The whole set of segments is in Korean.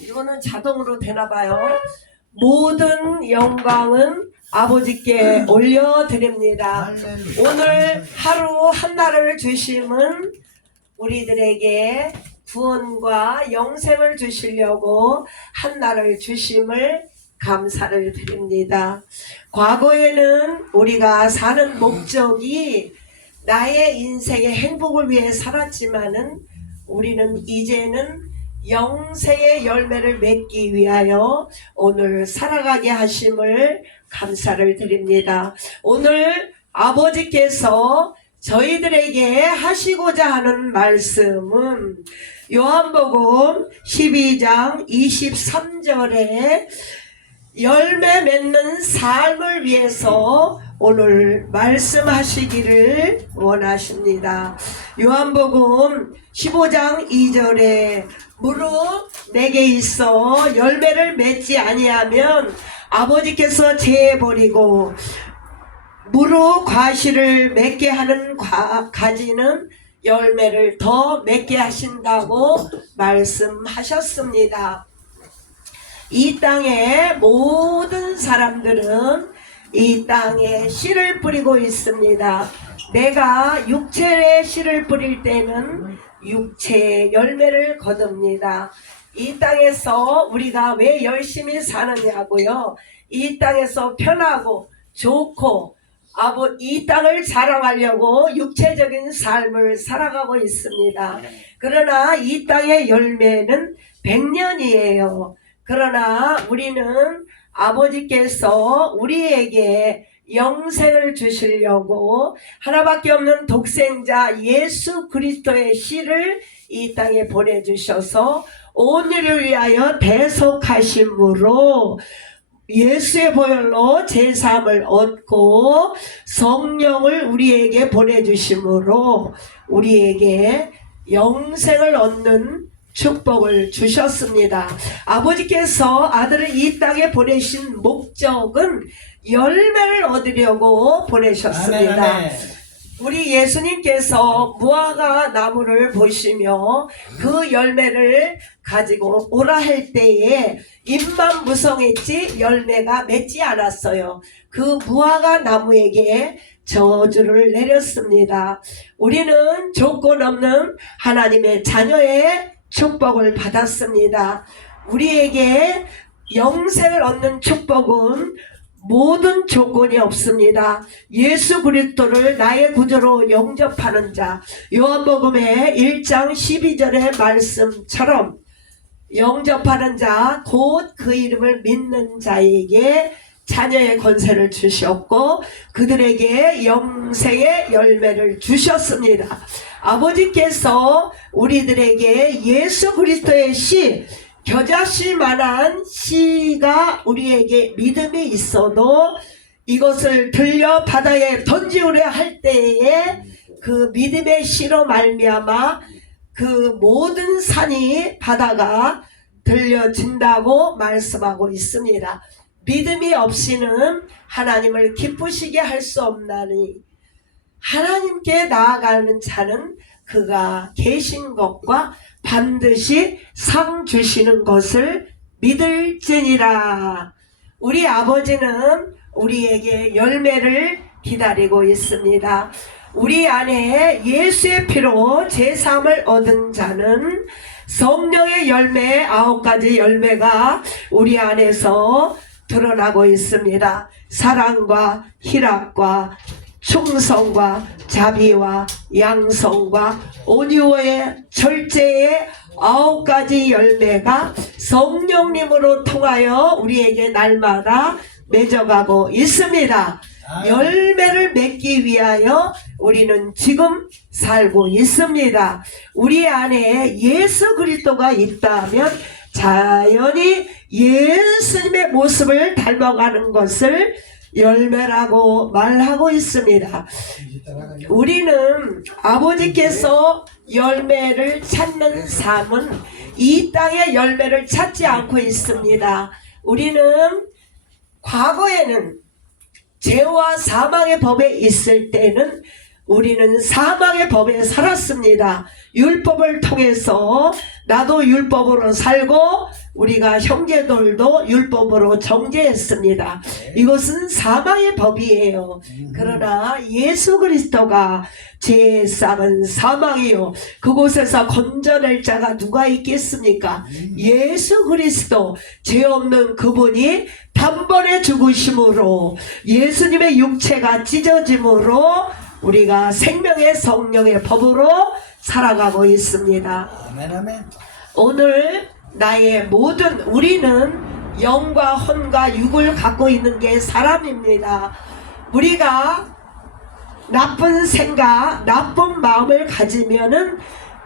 이거는 자동으로 되나봐요. 모든 영광은 아버지께 올려드립니다. 오늘 하루 한날을 주심은 우리들에게 구원과 영생을 주시려고 한날을 주심을 감사를 드립니다. 과거에는 우리가 사는 목적이 나의 인생의 행복을 위해 살았지만은 우리는 이제는 영생의 열매를 맺기 위하여 오늘 살아가게 하심을 감사를 드립니다. 오늘 아버지께서 저희들에게 하시고자 하는 말씀은 요한복음 12장 23절에 열매 맺는 삶을 위해서 오늘 말씀하시기를 원하십니다. 요한복음 15장 2절에 무릇 내게 있어 열매를 맺지 아니하면 아버지께서 제버리고 무릇 과실을 맺게 하는 가지는 열매를 더 맺게 하신다고 말씀하셨습니다. 이 땅의 모든 사람들은 이 땅에 씨를 뿌리고 있습니다. 내가 육체의 씨를 뿌릴 때는 육체의 열매를 거둡니다. 이 땅에서 우리가 왜 열심히 사느냐고요? 이 땅에서 편하고 좋고 이 땅을 자랑하려고 육체적인 삶을 살아가고 있습니다. 그러나 이 땅의 열매는 100년이에요. 그러나 우리는 아버지께서 우리에게 영생을 주시려고 하나밖에 없는 독생자 예수 그리스도의 씨를 이 땅에 보내주셔서 온 일을 위하여 대속하심으로 예수의 보혈로 제사함을 얻고 성령을 우리에게 보내주심으로 우리에게 영생을 얻는 축복을 주셨습니다. 아버지께서 아들을 이 땅에 보내신 목적은 열매를 얻으려고 보내셨습니다. 아멘. 우리 예수님께서 무화과 나무를 보시며 그 열매를 가지고 오라 할 때에 잎만 무성했지 열매가 맺지 않았어요. 그 무화과 나무에게 저주를 내렸습니다. 우리는 조건 없는 하나님의 자녀의 축복을 받았습니다. 우리에게 영생을 얻는 축복은 모든 조건이 없습니다. 예수 그리스도를 나의 구주로 영접하는 자, 요한복음의 1장 12절의 말씀처럼 영접하는 자, 곧 그 이름을 믿는 자에게 자녀의 권세를 주셨고 그들에게 영생의 열매를 주셨습니다. 아버지께서 우리들에게 예수 그리스도의 씨, 겨자씨만한 씨가 우리에게 믿음이 있어도 이것을 들려 바다에 던지우려 할 때에 그 믿음의 씨로 말미암아 그 모든 산이 바다가 들려진다고 말씀하고 있습니다. 믿음이 없이는 하나님을 기쁘시게 할 수 없나니 하나님께 나아가는 자는 그가 계신 것과 반드시 상 주시는 것을 믿을지니라. 우리 아버지는 우리에게 열매를 기다리고 있습니다. 우리 안에 예수의 피로 제사함을 얻은 자는 성령의 열매 9가지 열매가 우리 안에서 드러나고 있습니다. 사랑과 희락과 충성과 자비와 양성과 온유의 절제의 9가지 열매가 성령님으로 통하여 우리에게 날마다 맺어가고 있습니다. 열매를 맺기 위하여 우리는 지금 살고 있습니다. 우리 안에 예수 그리스도가 있다면 자연히 예수님의 모습을 닮아가는 것을 열매라고 말하고 있습니다. 우리는 아버지께서 열매를 찾는 삶은 이 땅의 열매를 찾지 않고 있습니다. 우리는 과거에는 죄와 사망의 법에 있을 때는 우리는 사망의 법에 살았습니다. 율법을 통해서 나도 율법으로 살고 우리가 형제들도 율법으로 정죄했습니다. 이것은 사망의 법이에요. 그러나 예수 그리스도가 죄의 싹은 사망이요 그곳에서 건져낼 자가 누가 있겠습니까? 예수 그리스도 죄 없는 그분이 단번에 죽으심으로 예수님의 육체가 찢어짐으로 우리가 생명의 성령의 법으로 살아가고 있습니다. 아멘 아멘. 오늘 나의 모든 우리는 영과 혼과 육을 갖고 있는 게 사람입니다. 우리가 나쁜 생각, 나쁜 마음을 가지면은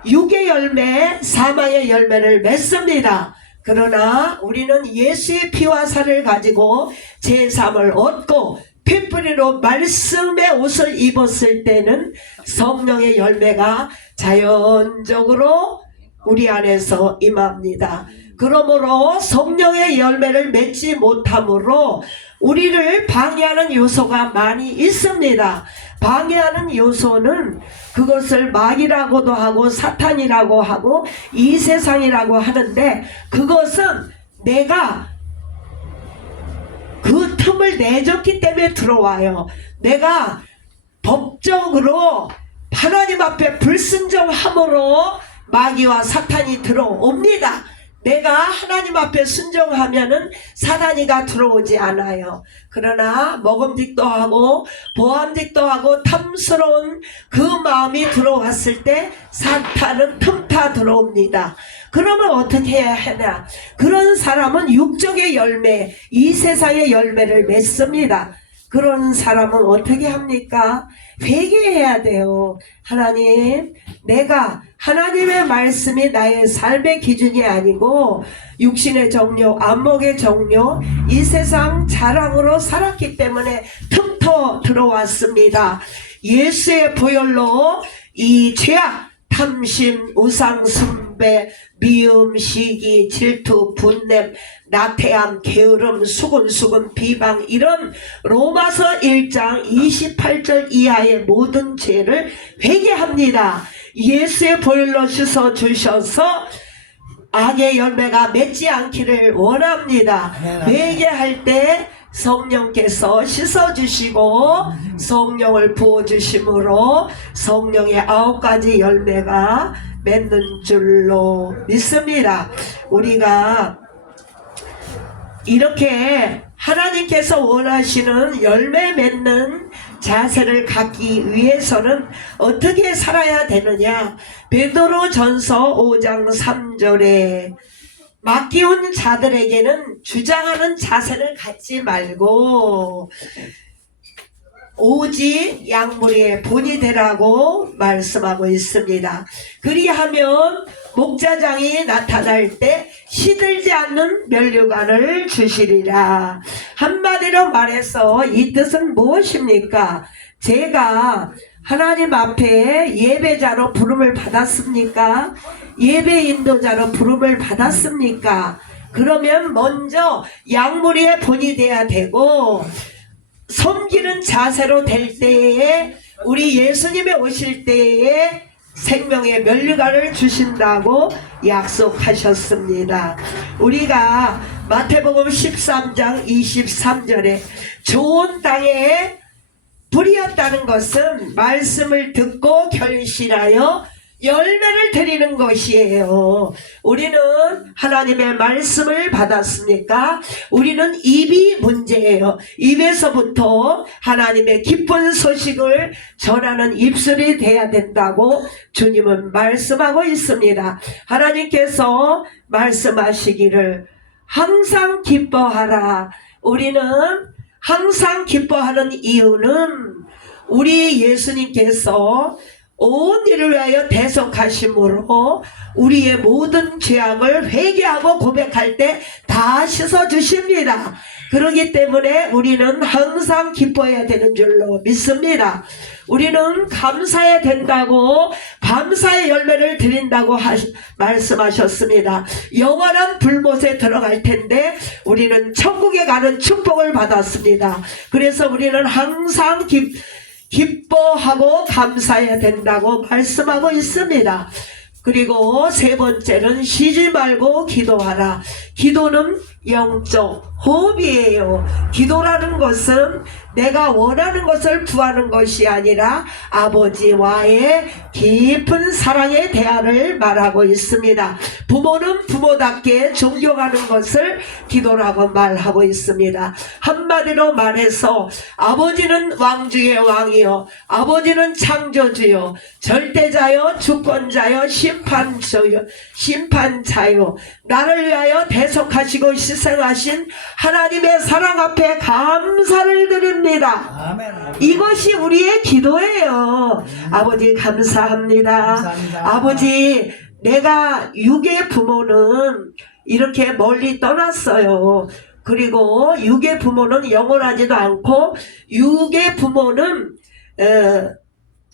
육의 열매, 사망의 열매를 맺습니다. 그러나 우리는 예수의 피와 살을 가지고 제3을 얻고 핏뿌리로 말씀의 옷을 입었을 때는 성령의 열매가 자연적으로 우리 안에서 임합니다. 그러므로 성령의 열매를 맺지 못함으로 우리를 방해하는 요소가 많이 있습니다. 방해하는 요소는 그것을 마귀라고도 하고 사탄이라고 하고 이 세상이라고 하는데 그것은 내가 그 틈을 내줬기 때문에 들어와요. 내가 법적으로 하나님 앞에 불순종함으로 마귀와 사탄이 들어옵니다. 내가 하나님 앞에 순종하면은 사단이가 들어오지 않아요. 그러나 먹음직도 하고 보암직도 하고 탐스러운 그 마음이 들어왔을 때 사탄은 틈타 들어옵니다. 그러면 어떻게 해야 하냐? 그런 사람은 육적의 열매, 이 세상의 열매를 맺습니다. 그런 사람은 어떻게 합니까? 회개해야 돼요. 하나님, 내가 하나님의 말씀이 나의 삶의 기준이 아니고 육신의 정욕, 안목의 정욕, 이 세상 자랑으로 살았기 때문에 틈터 들어왔습니다. 예수의 보혈로 이 죄악, 탐심, 우상, 숭배, 미움, 시기, 질투, 분냄, 나태함, 게으름, 수군수군, 비방 이런 로마서 1장 28절 이하의 모든 죄를 회개합니다. 예수의 보혈로 씻어주셔서 악의 열매가 맺지 않기를 원합니다. 회개할 때 성령께서 씻어주시고 성령을 부어주심으로 성령의 9가지 열매가 맺는 줄로 믿습니다. 우리가 이렇게 하나님께서 원하시는 열매 맺는 자세를 갖기 위해서는 어떻게 살아야 되느냐? 베드로전서 5장 3절에 맡기운 자들에게는 주장하는 자세를 갖지 말고 오직 양무리의 본이 되라고 말씀하고 있습니다. 그리하면 목자장이 나타날 때 시들지 않는 면류관을 주시리라. 한마디로 말해서 이 뜻은 무엇입니까? 제가 하나님 앞에 예배자로 부름을 받았습니까? 예배 인도자로 부름을 받았습니까? 그러면 먼저 양무리의 본이 돼야 되고 섬기는 자세로 될 때에 우리 예수님이 오실 때에 생명의 면류관을 주신다고 약속하셨습니다. 우리가 마태복음 13장 23절에 좋은 땅에 뿌리었다는 것은 말씀을 듣고 결실하여 열매를 드리는 것이에요. 우리는 하나님의 말씀을 받았습니까? 우리는 입이 문제예요. 입에서부터 하나님의 기쁜 소식을 전하는 입술이 돼야 된다고 주님은 말씀하고 있습니다. 하나님께서 말씀하시기를 항상 기뻐하라. 우리는 항상 기뻐하는 이유는 우리 예수님께서 온 일을 위하여 대속하심으로 우리의 모든 죄악을 회개하고 고백할 때 다 씻어주십니다. 그렇기 때문에 우리는 항상 기뻐해야 되는 줄로 믿습니다. 우리는 감사해야 된다고 감사의 열매를 드린다고 말씀하셨습니다. 영원한 불못에 들어갈 텐데 우리는 천국에 가는 축복을 받았습니다. 그래서 우리는 항상 기뻐하고 감사해야 된다고 말씀하고 있습니다. 그리고 세 번째는 쉬지 말고 기도하라. 기도는 영적 호흡이에요. 기도라는 것은 내가 원하는 것을 구하는 것이 아니라 아버지와의 깊은 사랑의 대화를 말하고 있습니다. 부모는 부모답게 존경하는 것을 기도라고 말하고 있습니다. 한마디로 말해서 아버지는 왕중의 왕이요, 아버지는 창조주요, 절대자요, 주권자요, 심판자요, 나를 위하여 대속하시고 희생하신 하나님의 사랑 앞에 감사를 드립니다. 아멘. 이것이 우리의 기도예요. 아버지 감사합니다. 감사합니다. 아버지, 내가 육의 부모는 이렇게 멀리 떠났어요. 그리고 육의 부모는 영원하지도 않고 육의 부모는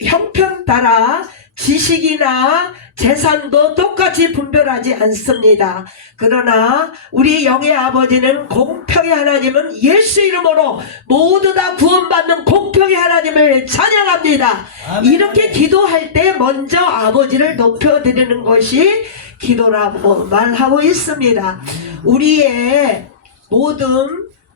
형편 따라 지식이나 재산도 똑같이 분별하지 않습니다. 그러나 우리 영의 아버지는 공평의 하나님은 예수 이름으로 모두 다 구원받는 공평의 하나님을 찬양합니다. 아멘. 이렇게 기도할 때 먼저 아버지를 높여드리는 것이 기도라고 말하고 있습니다. 우리의 모든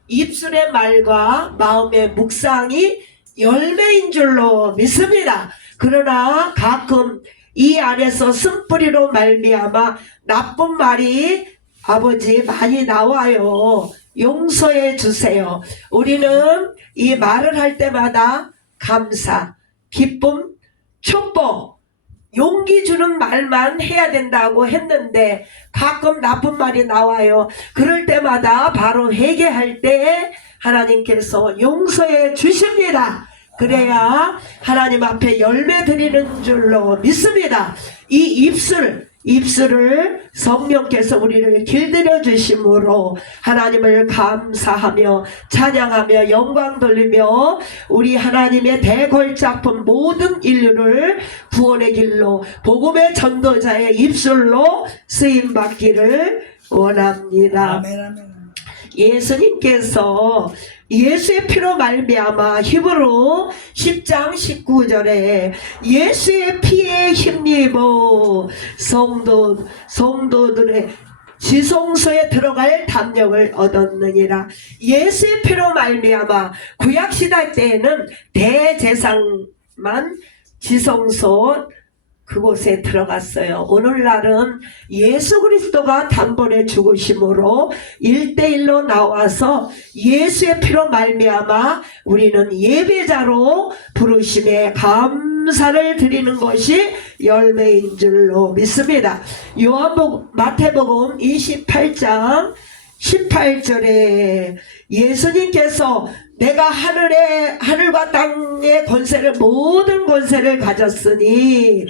입술의 말과 마음의 묵상이 열매인 줄로 믿습니다. 그러나 가끔 이 안에서 쓴뿌리로 말미암아 나쁜 말이 아버지 많이 나와요. 용서해 주세요. 우리는 이 말을 할 때마다 감사, 기쁨, 축복, 용기 주는 말만 해야 된다고 했는데 가끔 나쁜 말이 나와요. 그럴 때마다 바로 회개할 때 하나님께서 용서해 주십니다. 그래야 하나님 앞에 열매 드리는 줄로 믿습니다. 이 입술을 성령께서 우리를 길들여 주심으로 하나님을 감사하며 찬양하며 영광 돌리며 우리 하나님의 대걸작품 모든 인류를 구원의 길로 복음의 전도자의 입술로 쓰임받기를 원합니다. 아멘. 아멘. 예수님께서 예수의 피로 말미암아 히브리 10장 19절에 예수의 피에 힘입어 성도들의 지성소에 들어갈 담력을 얻었느니라. 예수의 피로 말미암아 구약시대 때에는 대제사장만 지성소 그곳에 들어갔어요. 오늘날은 예수 그리스도가 단번에 죽으심으로 1대1로 나와서 예수의 피로 말미암아 우리는 예배자로 부르심에 감사를 드리는 것이 열매인 줄로 믿습니다. 마태복음 28장 18절에 예수님께서 내가 하늘과 땅의 권세를 모든 권세를 가졌으니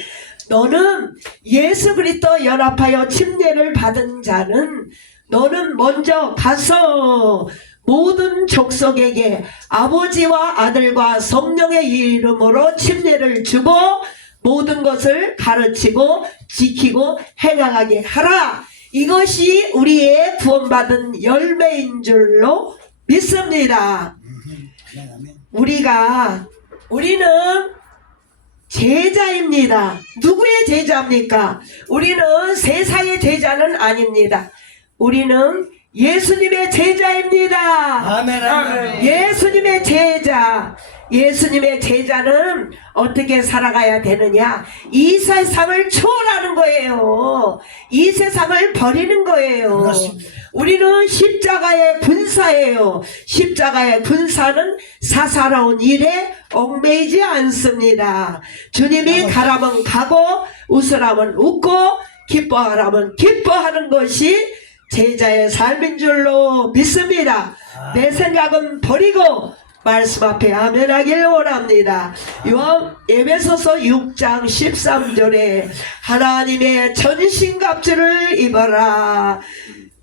너는 예수 그리스도 연합하여 침례를 받은 자는 너는 먼저 가서 모든 족속에게 아버지와 아들과 성령의 이름으로 침례를 주고 모든 것을 가르치고 지키고 행하게 하라. 이것이 우리의 구원받은 열매인 줄로 믿습니다. 우리는 제자입니다. 누구의 제자입니까? 우리는 세상의 제자는 아닙니다. 우리는 예수님의 제자입니다. 아멘. 아멘. 예수님의 제자. 예수님의 제자는 어떻게 살아가야 되느냐? 이 세상을 초월하는 거예요. 이 세상을 버리는 거예요. 그렇습니다. 우리는 십자가의 군사예요. 십자가의 군사는 사사로운 일에 얽매이지 않습니다. 주님이 가라면 가고 웃으라면 웃고 기뻐하라면 기뻐하는 것이 제자의 삶인 줄로 믿습니다. 내 생각은 버리고 말씀 앞에 아멘하길 원합니다. 에베소서 6장 13절에 하나님의 전신갑주를 입어라.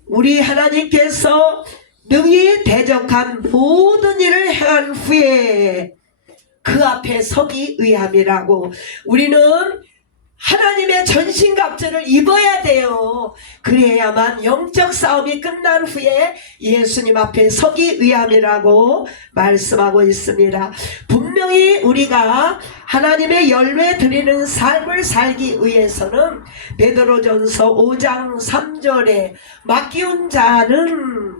우리 하나님께서 능히 대적한 모든 일을 행한 후에 그 앞에 서기 위함이라고. 우리는 하나님의 전신갑주를 입어야 돼요. 그래야만 영적 싸움이 끝난 후에 예수님 앞에 서기 위함이라고 말씀하고 있습니다. 분명히 우리가 하나님의 열매 드리는 삶을 살기 위해서는 베드로전서 5장 3절에 맡기운 자는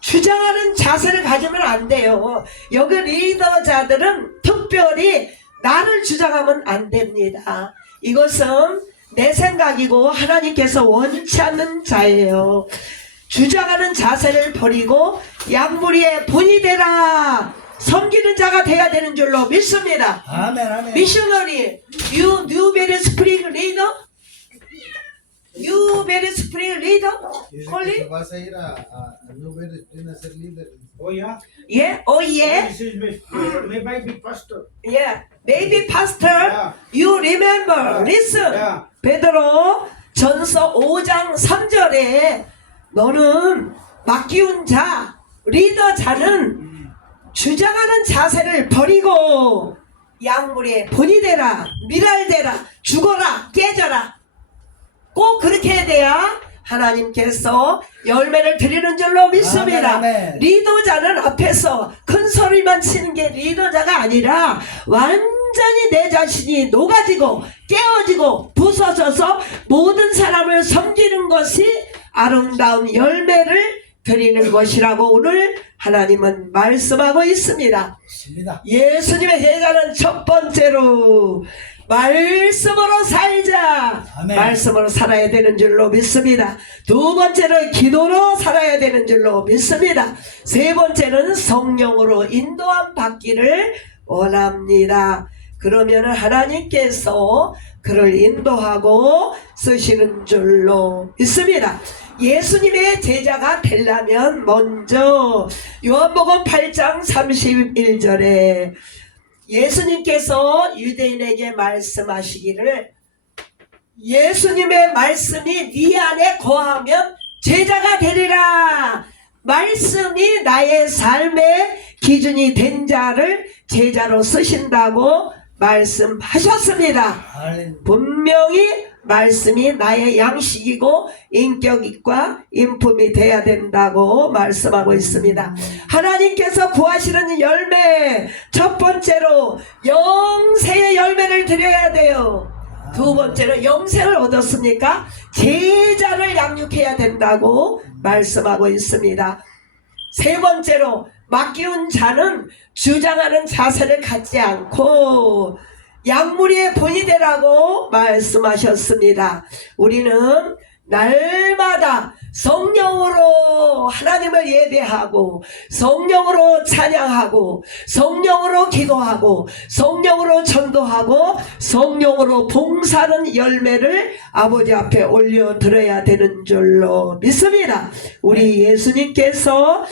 주장하는 자세를 가지면 안 돼요. 여기 리더자들은 특별히 나를 주장하면 안 됩니다. 이것은 내 생각이고 하나님께서 원치 않는 자예요. 주장하는 자세를 버리고 양무리의 본이 되라, 섬기는 자가 되어야 되는 줄로 믿습니다. 아멘, 아멘. 미셔너리, you new very spring leader, you very spring leader, Dice que Holy, te vas a ir a Nubes a ser líder. Oh, yeah. yeah, oh yeah. This is maybe pastor. Yeah, maybe pastor, Yeah. you remember, Yeah. listen. Yeah. 베드로 전서 5장 3절에 너는 맡기운 자, 리더 자는 주장하는 자세를 버리고 양물의 본이 되라, 미랄되라, 죽어라, 깨져라. 꼭 그렇게 해야 돼야 하나님께서 열매를 드리는 줄로 믿습니다. 아멘, 아멘. 리더자는 앞에서 큰 소리만 치는 게 리더자가 아니라 완전히 내 자신이 녹아지고 깨어지고 부서져서 모든 사람을 섬기는 것이 아름다운 열매를 드리는 것이라고 오늘 하나님은 말씀하고 있습니다. 맞습니다. 예수님의 제자는 첫 번째로 말씀으로 살자. 아멘. 말씀으로 살아야 되는 줄로 믿습니다. 두 번째는 기도로 살아야 되는 줄로 믿습니다. 세 번째는 성령으로 인도함 받기를 원합니다. 그러면 하나님께서 그를 인도하고 쓰시는 줄로 믿습니다. 예수님의 제자가 되려면 먼저 요한복음 8장 31절에 예수님께서 유대인에게 말씀하시기를 예수님의 말씀이 네 안에 거하면 제자가 되리라. 말씀이 나의 삶의 기준이 된 자를 제자로 쓰신다고 말씀하셨습니다. 할렐루야. 분명히 말씀이 나의 양식이고 인격과 인품이 돼야 된다고 말씀하고 있습니다. 하나님께서 구하시는 열매, 첫 번째로 영생의 열매를 드려야 돼요. 두 번째로 영생을 얻었습니까? 제자를 양육해야 된다고 말씀하고 있습니다. 세 번째로 맡기운 자는 주장하는 자세를 갖지 않고 양무리의 본이 되라고 말씀하셨습니다. 우리는 날마다 성령으로 하나님을 예배하고 성령으로 찬양하고 성령으로 기도하고 성령으로 전도하고 성령으로 봉사하는 열매를 아버지 앞에 올려드려야 되는 줄로 믿습니다. 우리 예수님께서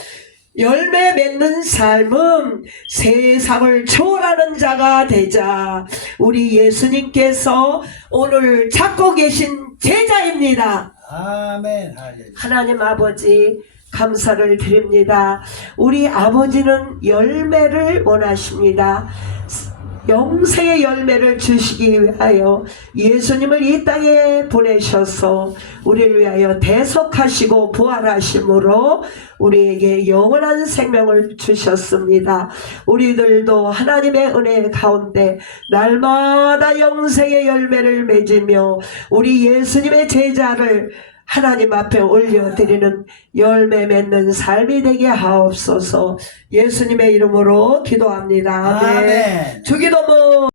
열매 맺는 삶은 세상을 초월하는 자가 되자. 우리 예수님께서 오늘 찾고 계신 제자입니다. 아멘. 할렐루야. 하나님 아버지 감사를 드립니다. 우리 아버지는 열매를 원하십니다. 영생의 열매를 주시기 위하여 예수님을 이 땅에 보내셔서 우리를 위하여 대속하시고 부활하심으로 우리에게 영원한 생명을 주셨습니다. 우리들도 하나님의 은혜 가운데 날마다 영생의 열매를 맺으며 우리 예수님의 제자를 하나님 앞에 올려드리는 열매 맺는 삶이 되게 하옵소서. 예수님의 이름으로 기도합니다. 아멘. 주기도문.